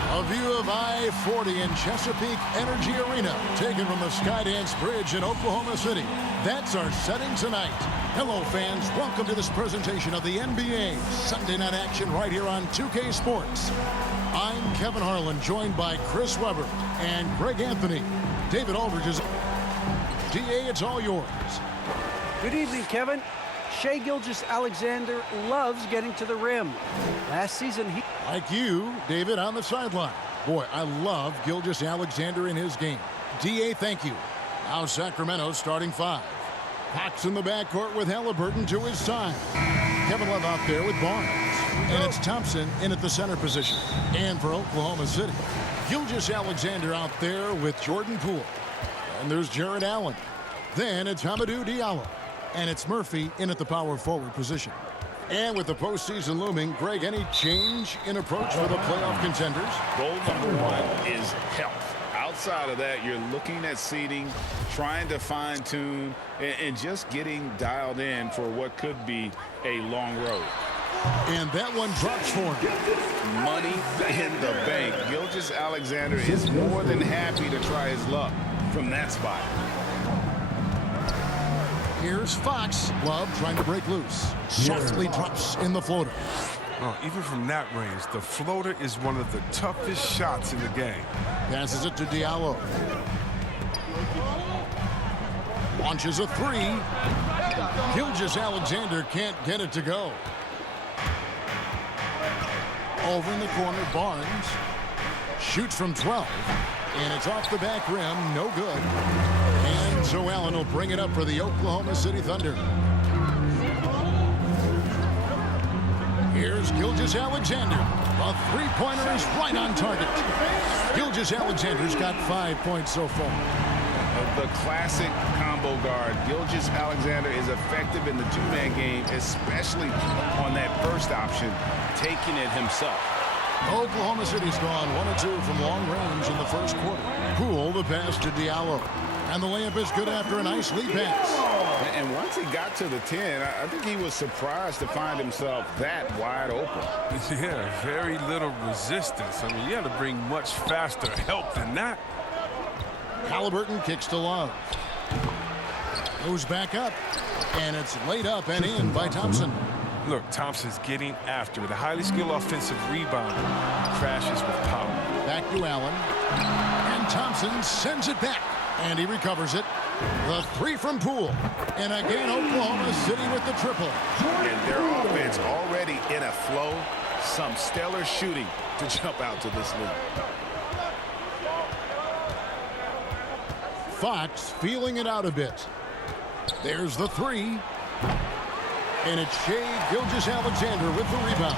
A view of I-40 in Chesapeake Energy Arena, taken from the Skydance Bridge in Oklahoma City. That's our setting tonight. Hello, fans. Welcome to this presentation of the NBA Sunday night action right here on 2K Sports. I'm Kevin Harlan, joined by Chris Webber and Greg Anthony. David Aldridge is... DA, it's all yours. Good evening, Kevin. Shai Gilgeous-Alexander loves getting to the rim. Last season, he... Like you, David, on the sideline. Boy, I love Gilgeous-Alexander in his game. DA, thank you. Now Sacramento starting five. Fox in the backcourt with Halliburton to his side. Kevin Love out there with Barnes. And it's Thompson in at the center position. And for Oklahoma City, Gilgeous-Alexander out there with Jordan Poole. And there's Jared Allen. Then it's Hamidou Diallo. And it's Murphy in at the power forward position. And with the postseason looming, Greg, any change in approach for the playoff contenders? Goal number one is health. Outside of that, you're looking at seeding, trying to fine-tune, and just getting dialed in for what could be a long road. And that one drops for him. Money in the bank. Gilgeous-Alexander is more than happy to try his luck from that spot. Here's Fox. Love trying to break loose. Softly drops in the floater. Oh, even from that range, the floater is one of the toughest shots in the game. Passes it to Diallo. Launches a three. Gilgeous-Alexander can't get it to go. Over in the corner, Barnes shoots from 12. And it's off the back rim, no good. And so Allen will bring it up for the Oklahoma City Thunder. Here's Gilgeous-Alexander. A three-pointer is right on target. Gilgeous-Alexander's got 5 points so far. The classic combo guard. Gilgeous-Alexander is effective in the two-man game, especially on that first option, taking it himself. Oklahoma City's gone 1 of 2 from long range in the first quarter. Poole the pass to Diallo. And the layup is good after a nice lead pass. And once he got to the 10, I think he was surprised to find himself that wide open. Yeah, very little resistance. I mean, you had to bring much faster help than that. Halliburton kicks to Love. Goes back up. And it's laid up and in by Thompson. Look, Thompson's getting after it. A highly skilled offensive rebounder. Crashes with power. Back to Allen. And Thompson sends it back. And he recovers it. The three from Poole. And again, Oklahoma City with the triple. And their offense already in a flow. Some stellar shooting to jump out to this lead. Fox feeling it out a bit. There's the three. And it's Shai Gilgeous-Alexander with the rebound.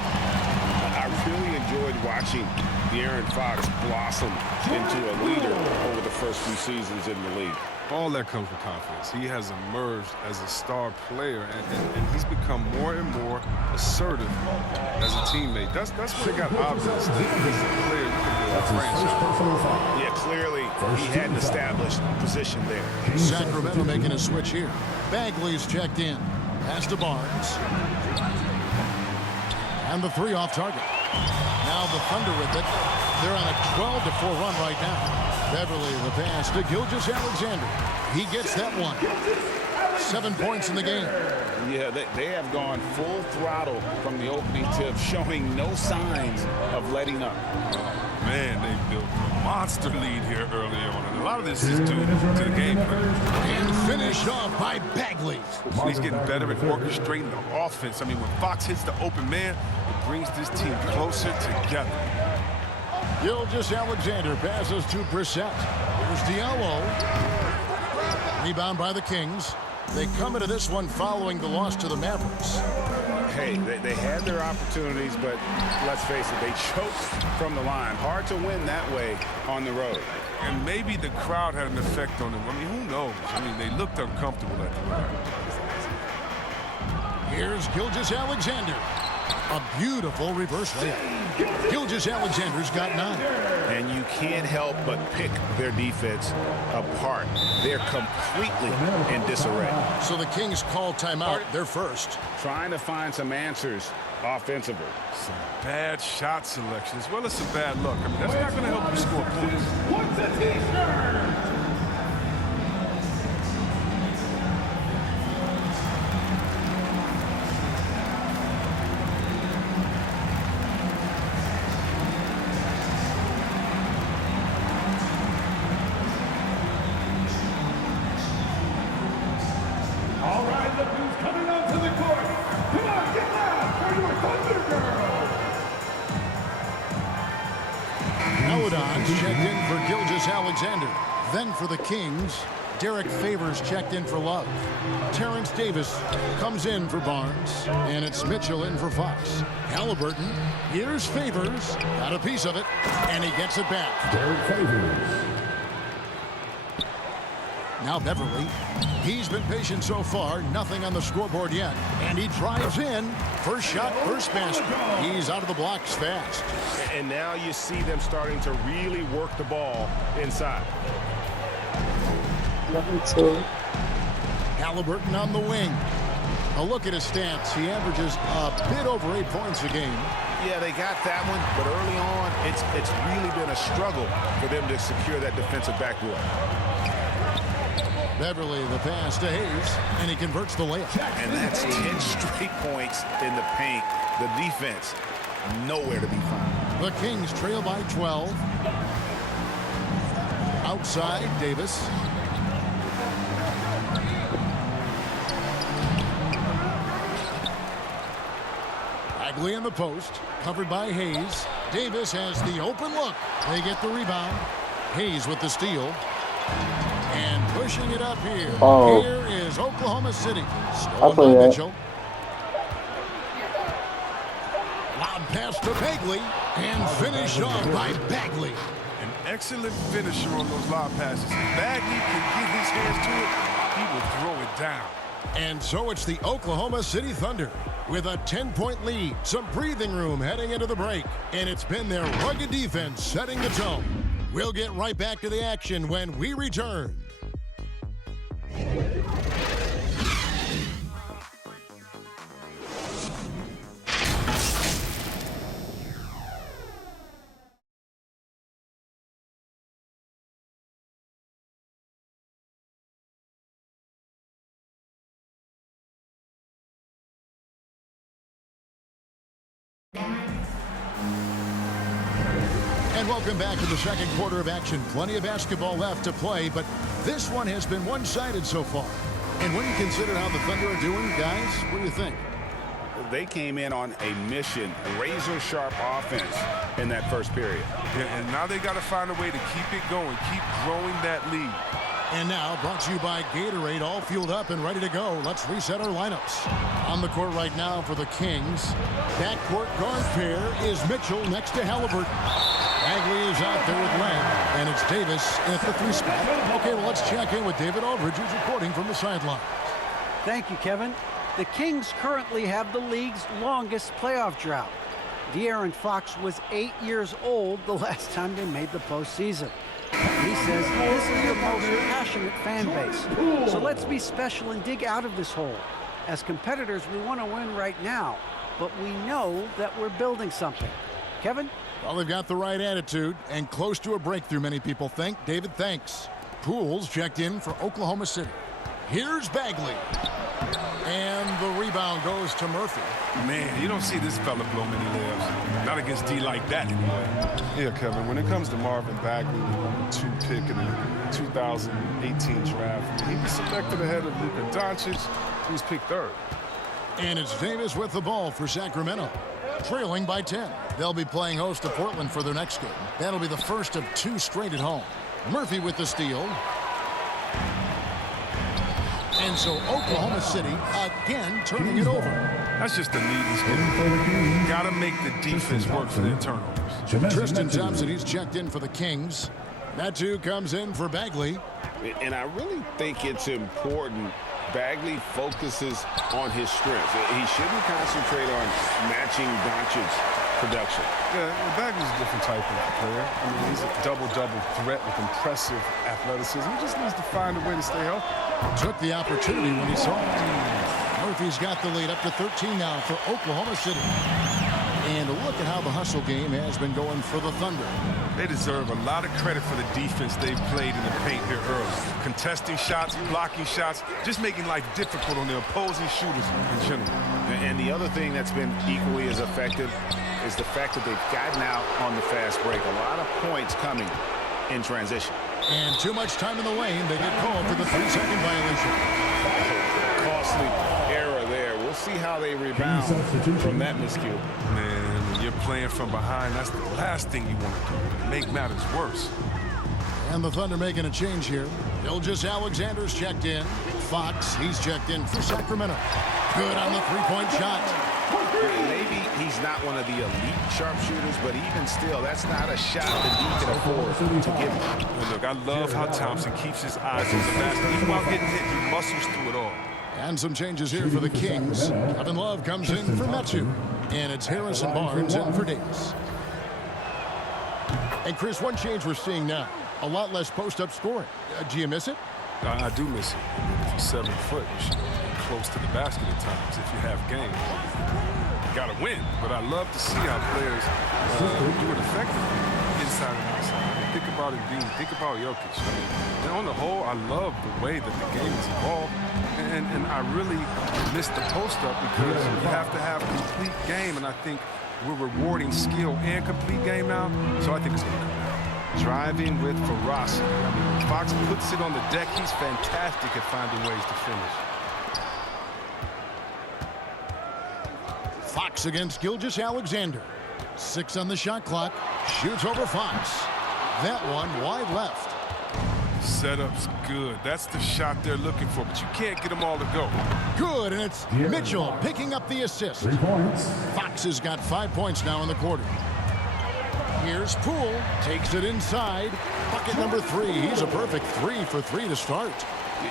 I really enjoyed watching De'Aaron Fox blossom into a leader over the first few seasons in the league. All that comes with confidence. He has emerged as a star player, and he's become more and more assertive as a teammate. That's what they got obvious. He's a player you can build a franchise. Yeah, clearly he had an established position there. Sacramento making a switch here. Bagley's checked in. Pass to Barnes. And the three off target. Now the Thunder with it. They're on a 12-4 run right now. Beverly the pass to Gilgeous-Alexander. He gets that one. 7 points in the game. Yeah, they have gone full throttle from the opening tip, showing no signs of letting up. Man, they built a monster lead here early on. And a lot of this is due to the game plan. And finished off by Bagley. He's getting better at orchestrating the offense. I mean, when Fox hits the open man, it brings this team closer together. Gilgeous-Alexander passes to Brissett. Here's Diallo. Rebound by the Kings. They come into this one following the loss to the Mavericks. Hey, they had their opportunities, but let's face it, they choked from the line. Hard to win that way on the road. And maybe the crowd had an effect on them. I mean, who knows? I mean, they looked uncomfortable at the line. Here's Gilgeous-Alexander. A beautiful reverse layup. Gilgeous-Alexander's got 9. And you can't help but pick their defense apart. They're completely in disarray. So the Kings call timeout. They're first. Trying to find some answers offensively. Some bad shot selection as well as some bad luck. I mean, that's not going to help you score points. What's a T-shirt? All right, look who's coming onto the court. Come on, get loud for your Thunder Girls. Paladons checked in for Gilgeous Alexander. Then for the Kings, Derek Favors checked in for Love. Terrence Davis comes in for Barnes. And it's Mitchell in for Fox. Halliburton, here's Favors. Got a piece of it. And he gets it back. Derek Favors. Now Beverly. He's been patient so far. Nothing on the scoreboard yet. And he drives in. First shot, first basket. He's out of the blocks fast. And now you see them starting to really work the ball inside. Halliburton on the wing. A look at his stats. He averages a bit over 8 points a game. Yeah, they got that one, but early on, it's really been a struggle for them to secure that defensive backboard. Beverly, the pass to Hayes, and he converts the layup. And that's 10 straight points in the paint. The defense, nowhere to be found. The Kings trail by 12. Outside, Davis. Bagley in the post, covered by Hayes. Davis has the open look. They get the rebound. Hayes with the steal. And pushing it up here. Oh. Here is Oklahoma City. I'll Stolen play by that. Mitchell. Loud pass to Bagley. And finished off by Bagley. An excellent finisher on those lob passes. If Bagley can get his hands to it, he will throw it down. And so it's the Oklahoma City Thunder with a 10-point lead, some breathing room heading into the break, and it's been their rugged defense setting the tone. We'll get right back to the action when we return. And welcome back to the second quarter of action. Plenty of basketball left to play, but this one has been one-sided so far. And when you consider how the Thunder are doing, guys, what do you think? They came in on a mission, razor-sharp offense in that first period. Yeah, and now they got to find a way to keep it going, keep growing that lead. And now, brought to you by Gatorade, all fueled up and ready to go. Let's reset our lineups. On the court right now for the Kings. Backcourt guard pair is Mitchell next to Halliburton. Bagley is out there with Lamb, and it's Davis at the 3 spot. Okay, well, let's check in with David Aldridge, who's reporting from the sideline. Thank you, Kevin. The Kings currently have the league's longest playoff drought. De'Aaron Fox was 8 years old the last time they made the postseason. He says this is the most passionate fan base. So let's be special and dig out of this hole. As competitors, we want to win right now, but we know that we're building something. Kevin? Well, they've got the right attitude and close to a breakthrough, many people think. David, thanks. Pools checked in for Oklahoma City. Here's Bagley. And the rebound goes to Murphy. Man, you don't see this fella blow many layups. Not against D like that, anyway. Yeah, Kevin, when it comes to Marvin Bagley, the number 2 pick in the 2018 draft, he was selected ahead of Luka Doncic, who was picked 3rd. And it's Davis with the ball for Sacramento. Trailing by 10. They'll be playing host to Portland for their next game. That'll be the first of 2 straight at home. Murphy with the steal. And so Oklahoma City again turning it over. That's just a neat scheme. Got to make the defense work for their turnovers. Tristan Thompson, he's checked in for the Kings. Metu comes in for Bagley. And I really think it's important Bagley focuses on his strengths. He shouldn't concentrate on matching Doncic's production. Yeah, Bagley's a different type of player. I mean, he's a double-double threat with impressive athleticism. He just needs to find a way to stay healthy. Took the opportunity when he saw it. No Murphy's got the lead up to 13 now for Oklahoma City. And look at how the hustle game has been going for the Thunder. They deserve a lot of credit for the defense they've played in the paint here early. Contesting shots, blocking shots, just making life difficult on the opposing shooters in general. And the other thing that's been equally as effective is the fact that they've gotten out on the fast break. A lot of points coming in transition. And too much time in the lane. They get called for the 3-second violation. Costly error there. We'll see how they rebound from that miscue. Man, when you're playing from behind, that's the last thing you want to do. Make matters worse. And the Thunder making a change here. Gilgeous Alexander's checked in. Fox, he's checked in for Sacramento. Good on the three-point shot. Maybe he's not one of the elite sharpshooters, but even still, that's not a shot that he can afford to give him. Well, look, I love how Thompson keeps his eyes on the basket. Even while getting hit, he muscles through it all. And some changes here for the Kings. Kevin Love comes in for Metu. And it's Harrison Barnes in for Davis. And Chris, one change we're seeing now. A lot less post-up scoring. Do you miss it? I do miss it. If you're 7 foot, you should be close to the basket at times if you have game. You got to win. But I love to see how players do it effectively inside and outside. I mean, think about it, Dean. Think about Jokic. I mean, and on the whole, I love the way that the game has evolved. And I really miss the post-up because you have to have complete game. And I think we're rewarding skill and complete game now. So I think it's going to come out. Driving with ferocity. I mean, when Fox puts it on the deck, he's fantastic at finding ways to finish. Fox against Gilgeous Alexander. 6 on the shot clock. Shoots over Fox. That one wide left. Setup's good. That's the shot they're looking for, but you can't get them all to go. Good, and it's Mitchell picking up the assist. 3 points. Fox has got 5 points now in the quarter. Here's Poole, takes it inside. Bucket number 3. He's a perfect 3 for 3 to start.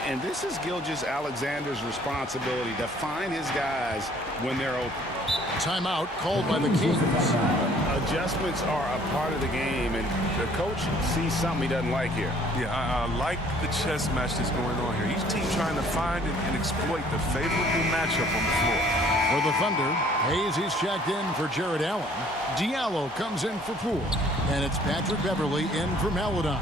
And this is Gilgeous Alexander's responsibility to find his guys when they're open. Timeout called by the Kings. Adjustments are a part of the game, and the coach sees something he doesn't like here. Yeah, I like the chess match that's going on here. Each team trying to find and exploit the favorable matchup on the floor. For the Thunder, Hayes is checked in for Jared Allen. Diallo comes in for Poole. And it's Patrick Beverly in for Maladon.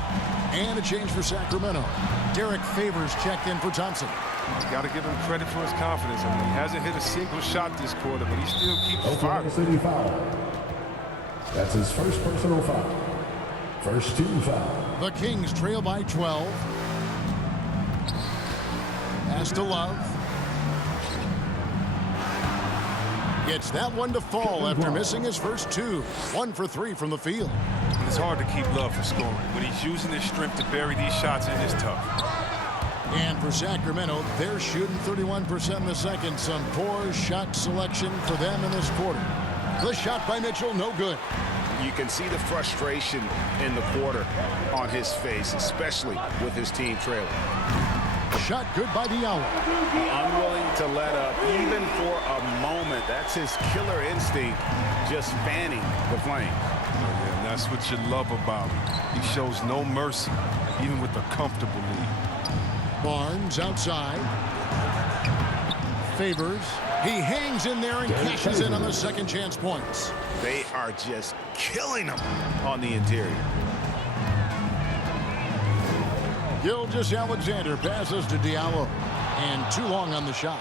And a change for Sacramento. Derek Favors checked in for Thompson. Got to give him credit for his confidence. I mean, he hasn't hit a single shot this quarter, but he still keeps firing. Oklahoma City foul. That's his first personal foul. First 2 foul. The Kings trail by 12. Pass to Love. Gets that one to fall after missing his first 2. 1 for 3 from the field. It's hard to keep Love from scoring. When he's using his strength to bury these shots in, it's tough. And for Sacramento, they're shooting 31% in the second. Some poor shot selection for them in this quarter. The shot by Mitchell, no good. You can see the frustration in the quarter on his face, especially with his team trailing. Shot good by Diallo. Unwilling to let up, even for a moment. That's his killer instinct, just fanning the flame. Oh, yeah, and that's what you love about him. He shows no mercy, even with a comfortable lead. Barnes outside. Favors. He hangs in there and cashes in on the second chance points. They are just killing him on the interior. Gilgeous Alexander passes to Diallo. And too long on the shot.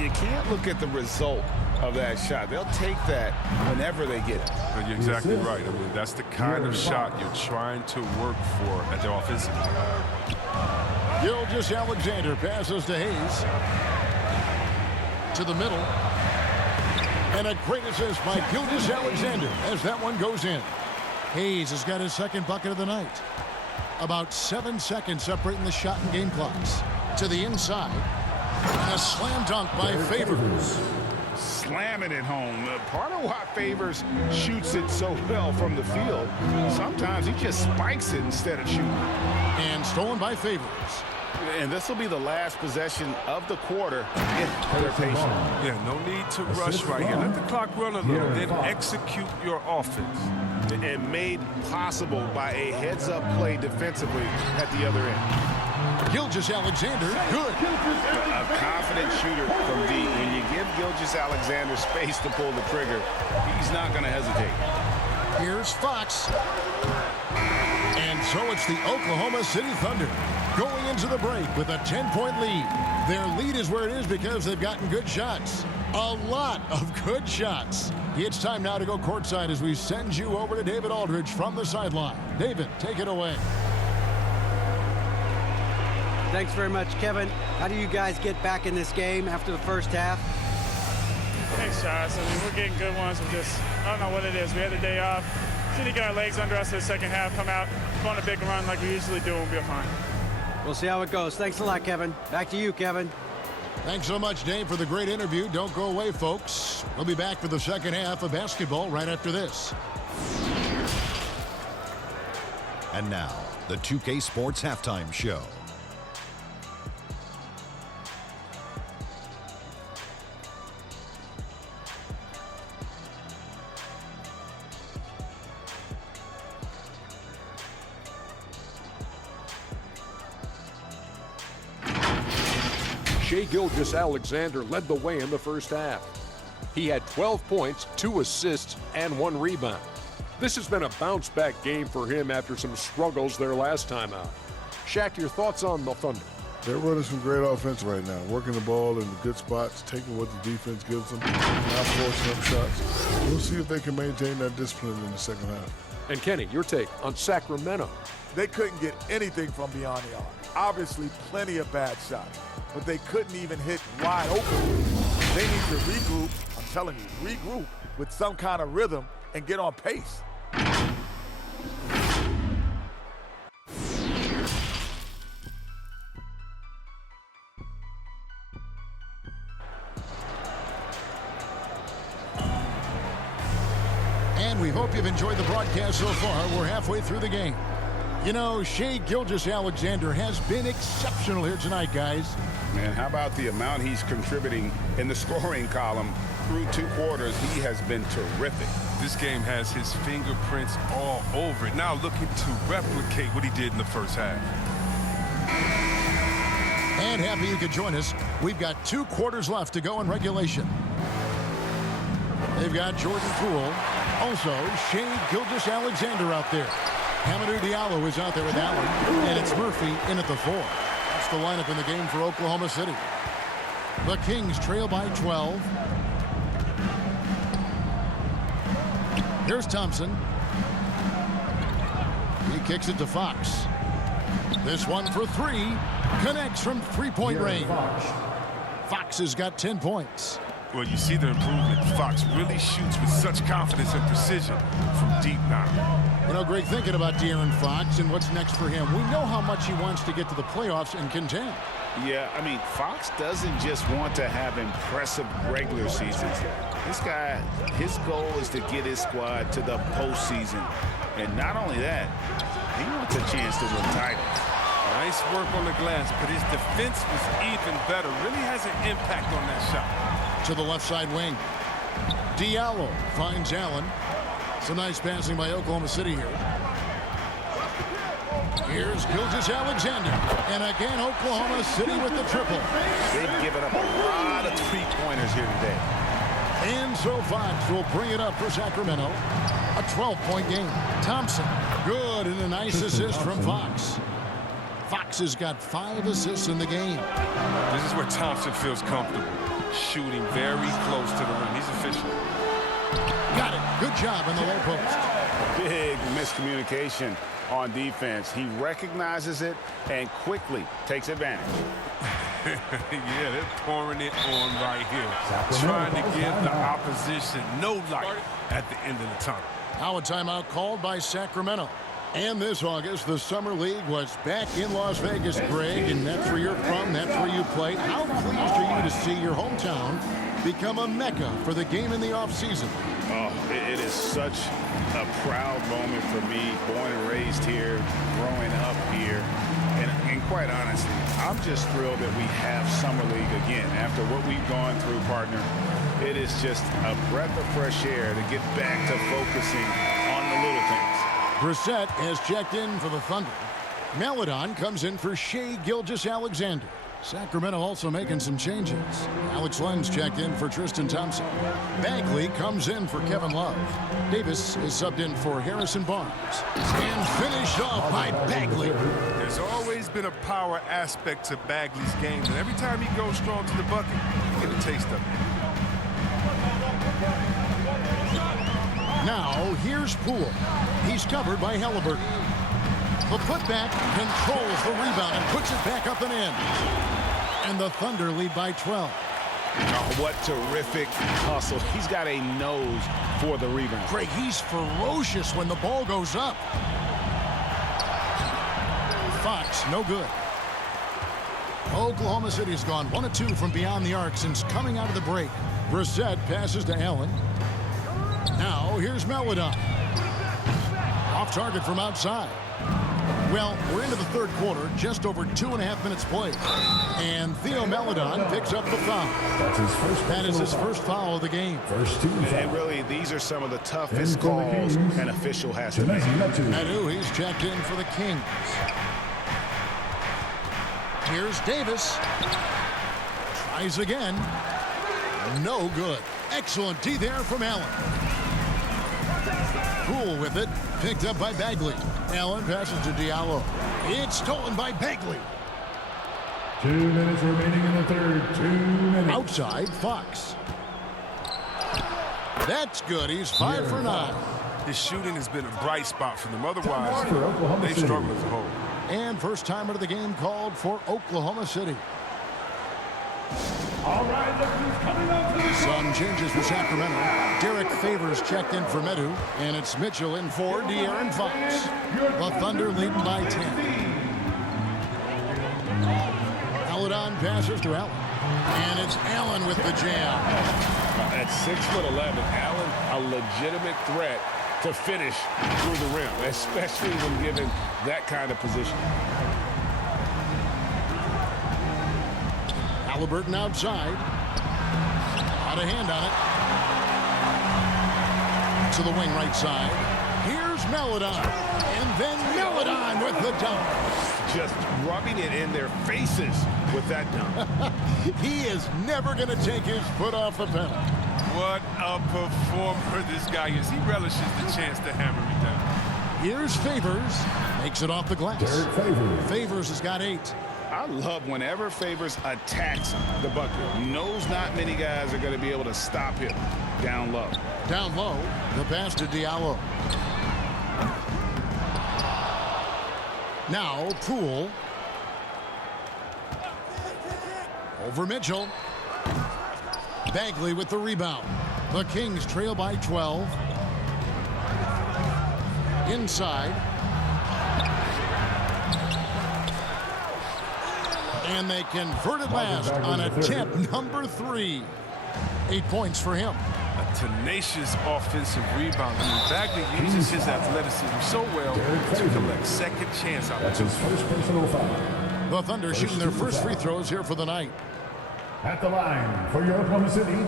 You can't look at the result of that shot. They'll take that whenever they get it. But you're exactly right. I mean, that's the kind of shot you're trying to work for at the offensive end. Gilgeous Alexander passes to Hayes. To the middle. And a great assist by Gilgeous Alexander as that one goes in. Hayes has got his second bucket of the night. About 7 seconds separating the shot and game clocks. To the inside. And a slam dunk by Favors. Slamming it home. Part of why Favors shoots it so well from the field, sometimes he just spikes it instead of shooting. And stolen by Favors. And this will be the last possession of the quarter if they're patient. Yeah, no need to rush right here. Let the clock run a little, then execute your offense. And made possible by a heads-up play defensively at the other end. Gilgeous-Alexander, good. A confident shooter from deep. When you give Gilgeous-Alexander space to pull the trigger, he's not going to hesitate. Here's Fox. And so it's the Oklahoma City Thunder going into the break with a 10-point lead. Their lead is where it is because they've gotten good shots. A lot of good shots. It's time now to go courtside as we send you over to David Aldridge from the sideline. David, take it away. Thanks very much, Kevin. How do you guys get back in this game after the first half? Thanks, Josh. I mean, we're getting good ones. I don't know what it is. We had the day off. Just need to get our legs under us in the second half, come out, go on a big run like we usually do, and we'll be fine. We'll see how it goes. Thanks a lot, Kevin. Back to you, Kevin. Thanks so much, Dave, for the great interview. Don't go away, folks. We'll be back for the second half of basketball right after this. And now, the 2K Sports Halftime Show. Shai Gilgeous-Alexander led the way in the first half. He had 12 points, 2 assists, and 1 rebound. This has been a bounce-back game for him after some struggles their last time out. Shaq, your thoughts on the Thunder? They're running some great offense right now, working the ball in the good spots, taking what the defense gives them, not forcing up shots. We'll see if they can maintain that discipline in the second half. And Kenny, your take on Sacramento? They couldn't get anything from beyond the arc. Obviously, plenty of bad shots, but they couldn't even hit wide open. They need to regroup, I'm telling you, regroup with some kind of rhythm and get on pace. And we hope you've enjoyed the broadcast so far. We're halfway through the game. You know, Shai Gilgeous-Alexander has been exceptional here tonight, guys. Man, how about the amount he's contributing in the scoring column through 2 quarters? He has been terrific. This game has his fingerprints all over it. Now looking to replicate what he did in the first half. And happy you could join us. We've got 2 quarters left to go in regulation. They've got Jordan Poole. Also, Shai Gilgeous-Alexander out there. Hamidou Diallo is out there with Allen, and it's Murphy in at the 4. That's the lineup in the game for Oklahoma City. The Kings trail by 12. Here's Thompson. He kicks it to Fox. This one for 3. Connects from three-point range. Fox has got 10 points. Well, you see the improvement. Fox really shoots with such confidence and precision from deep now. You know, Greg, thinking about De'Aaron Fox and what's next for him, we know how much he wants to get to the playoffs and contend. Yeah, I mean, Fox doesn't just want to have impressive regular seasons. This guy, his goal is to get his squad to the postseason. And not only that, he wants a chance to win titles. Nice work on the glass, but his defense was even better. Really has an impact on that shot. To the left side wing. Diallo finds Allen. Some nice passing by Oklahoma City here. Here's Gilgeous-Alexander. And again, Oklahoma City with the triple. They've given up a lot of three-pointers here today. And so Fox will bring it up for Sacramento. A 12-point game. Thompson, good, and a nice assist from Fox. Fox has got 5 assists in the game. This is where Thompson feels comfortable. Shooting very close to the rim. He's efficient. Got it. Good job in the low post. Big miscommunication on defense. He recognizes it and quickly takes advantage. Yeah, they're pouring it on right here. Trying to give the opposition no light at the end of the tunnel. Now a timeout called by Sacramento. And this August, the Summer League was back in Las Vegas, Greg, and that's where you're from, that's where you play. How pleased are you to see your hometown become a mecca for the game in the offseason? Oh, it is such a proud moment for me, born and raised here, growing up here, and quite honestly, I'm just thrilled that we have Summer League again. After what we've gone through, partner, it is just a breath of fresh air to get back to focusing on the little things. Brissett has checked in for the Thunder. Maledon comes in for Shai Gilgeous-Alexander. Sacramento also making some changes. Alex Len's checked in for Tristan Thompson. Bagley comes in for Kevin Love. Davis is subbed in for Harrison Barnes. And finished off by Bagley. There's always been a power aspect to Bagley's game, and every time he goes strong to the bucket, you get a taste of it. Now, here's Poole. He's covered by Halliburton. The putback controls the rebound and puts it back up and in. And the Thunder lead by 12. Oh, what terrific hustle. He's got a nose for the rebound. Craig, he's ferocious when the ball goes up. Fox, no good. Oklahoma City has gone 1 of 2 from beyond the arc since coming out of the break. Brissett passes to Allen. Now, here's Maledon. Off target from outside. Well, we're into the third quarter, just over 2.5 minutes played. And Theo Maledon picks up the foul. That is his first foul of the game. And really, these are some of the toughest calls an official has to make. Madu, he's checked in for the Kings. Here's Davis. Tries again. No good. Excellent D there from Allen. Poole with it. Picked up by Bagley. Allen passes to Diallo. It's stolen by Bagley. 2 minutes remaining in the third. 2 minutes. Outside, Fox. That's good. He's 5 for 9. His shooting has been a bright spot for them. Otherwise, they struggle as a whole. And first timer of the game called for Oklahoma City. All right, look who's coming up to the Some changes for Sacramento. Derek Favors checked in for Medu, and it's Mitchell in for De'Aaron Fox. The Thunder leading by 10. Maledon passes to Allen, and it's Allen with the jam. At 6'11", Allen, a legitimate threat to finish through the rim, especially when given that kind of position. Halliburton outside. Out of hand on it. To the wing right side. Here's Maledon. And then Maledon with the dunk. Just rubbing it in their faces with that dunk. He is never going to take his foot off the pedal. What a performer this guy is. He relishes the chance to hammer it down. Here's Favors. Makes it off the glass. Favors has got 8. I love whenever Favors attacks the bucket. Knows not many guys are going to be able to stop him down low. Down low, the pass to Diallo. Now Poole. Over Mitchell. Bagley with the rebound. The Kings trail by 12. Inside. And they convert it last on attempt number 3. 8 points for him. A tenacious offensive rebound. I mean, Bagley uses his athleticism so well to collect second chance opportunities. That's his first personal foul. The Thunder shooting their first free throws here for the night. At the line for your Oklahoma City,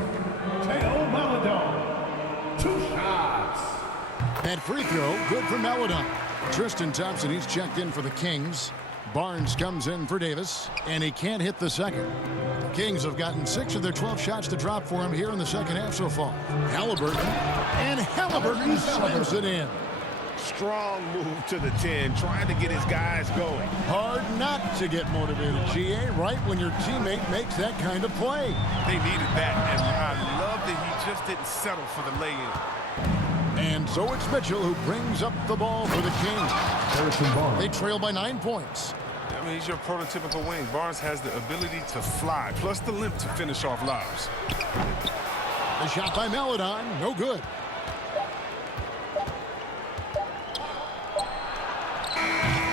Theo Maledon. 2 shots. That free throw, good for Maledon. Tristan Thompson, he's checked in for the Kings. Barnes comes in for Davis, and he can't hit the second. The Kings have gotten 6 of their 12 shots to drop for him here in the second half so far. Halliburton, and Halliburton slams it in. Strong move to the 10, trying to get his guys going. Hard not to get motivated, GA, right when your teammate makes that kind of play. They needed that, and I love that he just didn't settle for the lay-in. And so it's Mitchell who brings up the ball for the Kings. They trail by 9 points. I mean, he's your prototypical wing. Barnes has the ability to fly, plus the limp to finish off lobs. The shot by Maledon, no good.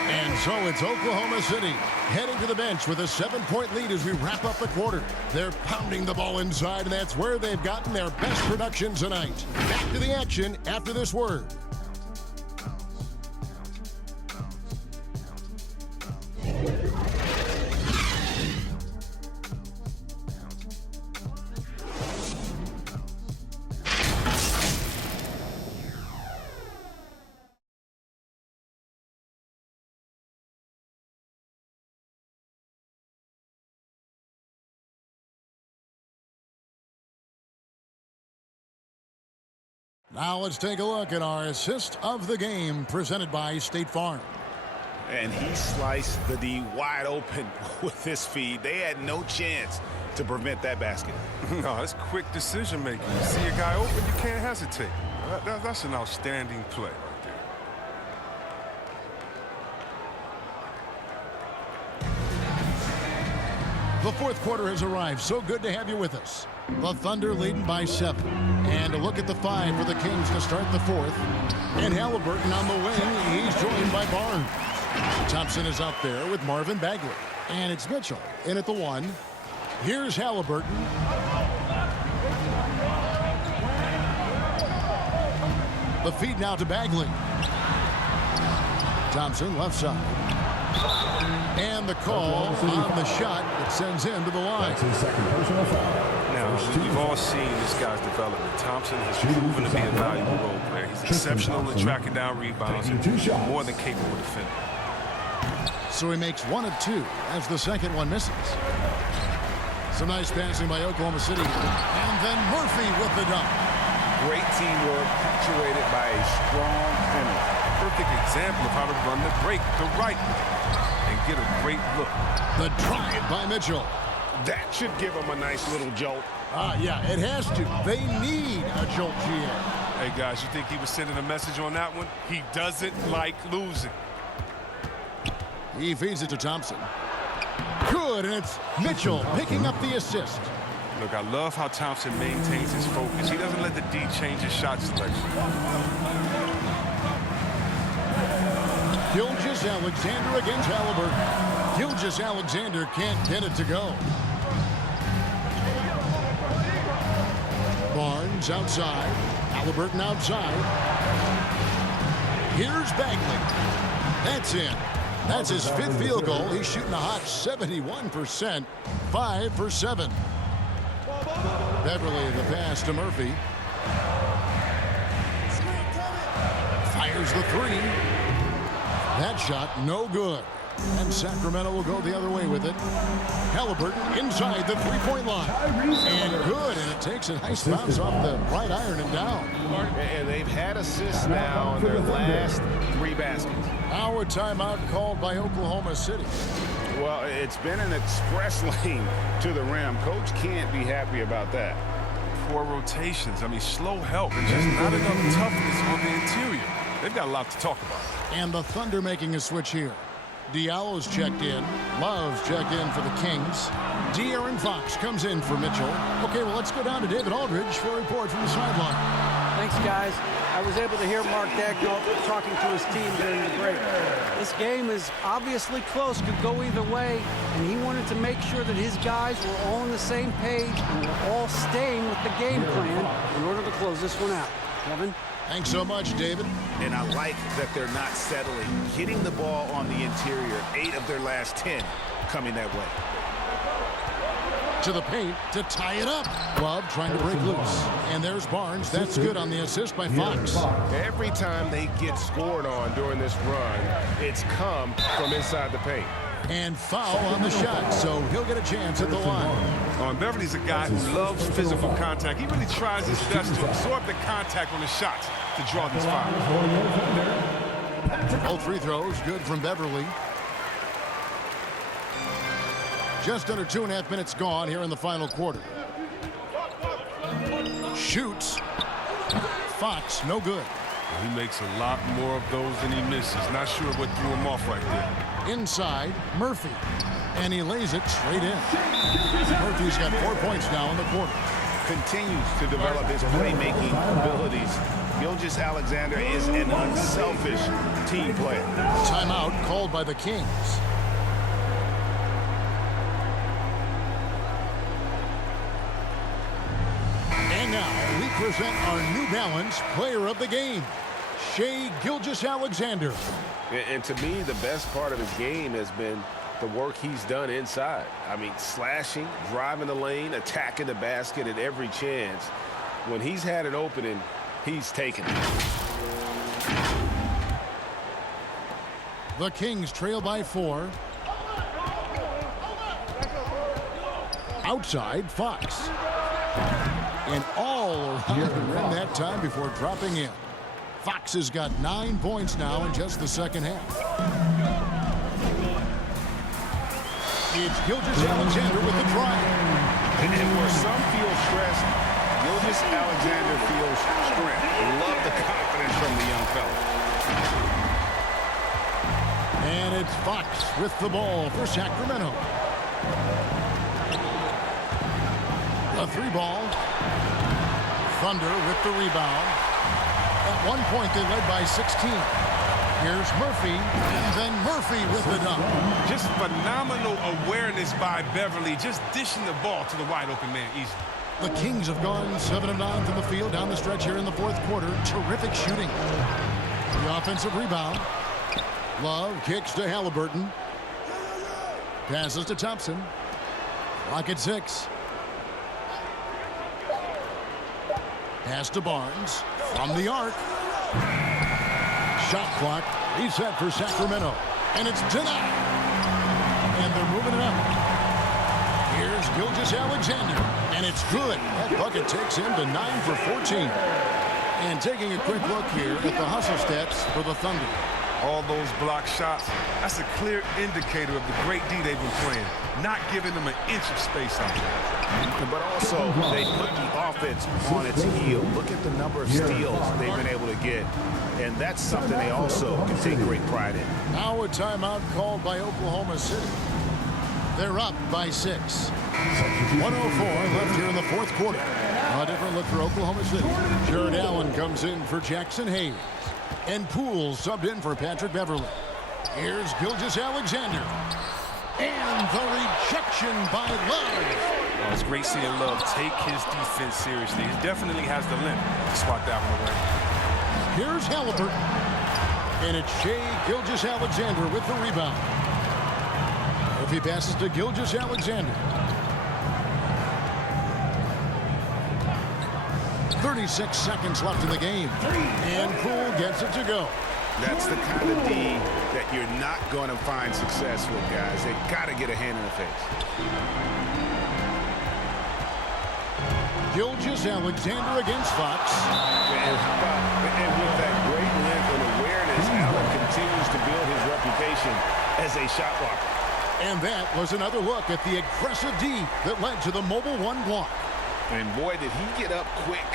And so it's Oklahoma City heading to the bench with a 7-point lead as we wrap up the quarter. They're pounding the ball inside, and that's where they've gotten their best production tonight. Back to the action after this word. Now let's take a look at our assist of the game presented by State Farm. And he sliced the D wide open with this feed. They had no chance to prevent that basket. No, it's quick decision making. You see a guy open, you can't hesitate. That's an outstanding play right there. The fourth quarter has arrived. So good to have you with us. The Thunder leading by 7. And a look at the 5 for the Kings to start the fourth. And Halliburton on the wing. He's joined by Barnes. Thompson is out there with Marvin Bagley. And it's Mitchell in at the 1. Here's Halliburton. The feed now to Bagley. Thompson left side. And the call on the shot that sends him to the line. That's his second personal foul. Now, we've all seen this guy's development. Thompson has proven to be a valuable role player. He's exceptional in tracking down rebounds and more than capable of defending. So he makes 1 of 2 as the second one misses. Some nice passing by Oklahoma City. And then Murphy with the dunk. Great teamwork punctuated by a strong penalty. Perfect example of how to run the break the right way and get a great look. The drive by Mitchell. That should give him a nice little jolt. Yeah, it has to. They need a jolt, GA. Hey, guys, you think he was sending a message on that one? He doesn't like losing. He feeds it to Thompson. Good, and it's Mitchell picking up the assist. Look, I love how Thompson maintains his focus. He doesn't let the D change his shot selection. Gilgeous-Alexander against Halliburton. Gilgeous-Alexander can't get it to go. Barnes outside. Halliburton outside. Here's Bagley. That's in. That's his 5th field goal. He's shooting a hot 71%. 5 for 7. Beverly the pass to Murphy. Fires the 3. That shot no good. And Sacramento will go the other way with it. Halliburton inside the three-point line. And good, and it takes a nice bounce off the right iron and down. And they've had assists now on their last 3 baskets. Now a timeout called by Oklahoma City. Well, it's been an express lane to the rim. Coach can't be happy about that. Poor rotations. I mean, slow help and just not enough toughness on the interior. They've got a lot to talk about. And the Thunder making a switch here. Diallo's checked in. Love's checked in for the Kings. De'Aaron Fox comes in for Mitchell. Okay, well, let's go down to David Aldridge for a report from the sideline. Thanks, guys. I was able to hear Mark Daigneault talking to his team during the break. This game is obviously close, could go either way, and he wanted to make sure that his guys were all on the same page and were all staying with the game plan in order to close this one out. Kevin? Thanks so much, David. And I like that they're not settling. Getting the ball on the interior, 8 of their last 10 coming that way. To the paint to tie it up. Love trying to break loose. And there's Barnes. That's good on the assist by Fox. Every time they get scored on during this run, it's come from inside the paint. And foul on the shot, so he'll get a chance at the line. Beverly's a guy who loves physical contact. He really tries his best to absorb the contact on his shots to draw these fouls. Both free throws good from Beverly. Just under 2.5 minutes gone here in the final quarter. Shoots. Fox, no good. He makes a lot more of those than he misses. Not sure what threw him off right there. Inside, Murphy. And he lays it straight in. Murphy's got 4 points now in the quarter. Continues to develop his playmaking abilities. Gilgeous-Alexander is an unselfish team player. Timeout called by the Kings. And now we present our New Balance Player of the Game, Shai Gilgeous-Alexander. And to me, the best part of his game has been the work he's done inside. I mean, slashing, driving the lane, attacking the basket at every chance. When he's had an opening, he's taken it. The Kings trail by 4. Outside, Fox. And all around the rim that time before dropping in. Fox has got 9 points now in just the second half. It's Gilgeous-Alexander with the drive. And where some feel stressed, Gilgeous-Alexander feels strength. Love the confidence from the young fella. And it's Fox with the ball for Sacramento. The 3-ball. Thunder with the rebound. At one point, they led by 16. Here's Murphy, and then Murphy with the dunk. Just phenomenal awareness by Beverly, just dishing the ball to the wide open man easily. The Kings have gone 7 of 9 from the field down the stretch here in the fourth quarter. Terrific shooting. The offensive rebound. Love kicks to Halliburton. Passes to Thompson. Clock at 6. Pass to Barnes from the arc. Shot clock reset for Sacramento. And it's denied. And they're moving it up. Here's Gilgeous-Alexander. And it's good. That bucket takes him to 9 for 14. And taking a quick look here at the hustle stats for the Thunder. All those block shots, that's a clear indicator of the great D they've been playing. Not giving them an inch of space out there. But also, they put the offense on its heel. Look at the number of steals they've been able to get. And that's something they also can take great pride in. Now a timeout called by Oklahoma City. They're up by 6. 104 left here in the fourth quarter. A different look for Oklahoma City. Jared Allen comes in for Jackson Hayes. And Poole subbed in for Patrick Beverly. Here's Gilgeous-Alexander. And the rejection by Love. Oh, it's great seeing Love take his defense seriously. He definitely has the limp to swat that one away. Here's Halliburton. And it's Shai Gilgeous-Alexander with the rebound. If he passes to Gilgeous-Alexander. 36 seconds left in the game. And Poole gets it to go. That's the kind of D that you're not going to find success with, guys. They got to get a hand in the face. Gilgeous-Alexander against Fox. And with that great length and awareness, Allen continues to build his reputation as a shot blocker. And that was another look at the aggressive D that led to the mobile 1 block. And boy, did he get up quick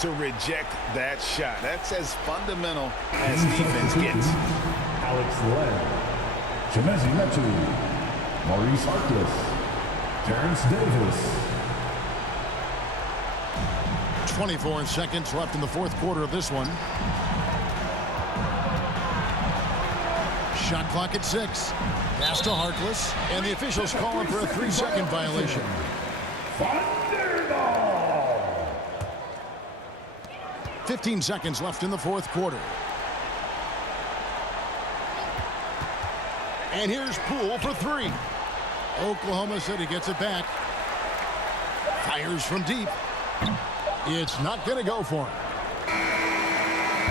to reject that shot. That's as fundamental as defense gets. Alex Len, Chemezi Metu, Maurice Harkless, Terrence Davis. 24 seconds left in the fourth quarter of this one. Shot clock at 6. Pass to Harkless, and the officials calling for a 3-second violation. 15 seconds left in the fourth quarter. And here's Poole for 3. Oklahoma City gets it back. Fires from deep. It's not going to go for him.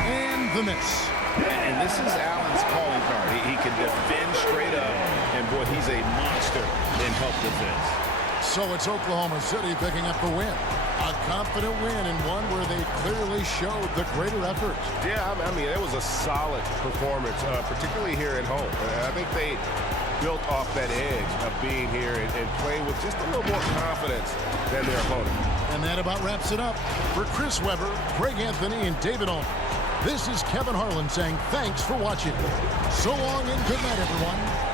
And the miss. And this is Allen's calling card. He can defend straight up, and boy, he's a monster in help defense. So it's Oklahoma City picking up the win. A confident win, and one where they clearly showed the greater effort. Yeah, I mean, it was a solid performance, particularly here at home. I think they built off that edge of being here and playing with just a little more confidence than their opponent. And that about wraps it up. For Chris Webber, Greg Anthony, and David Ulmer, this is Kevin Harlan saying thanks for watching. So long and good night, everyone.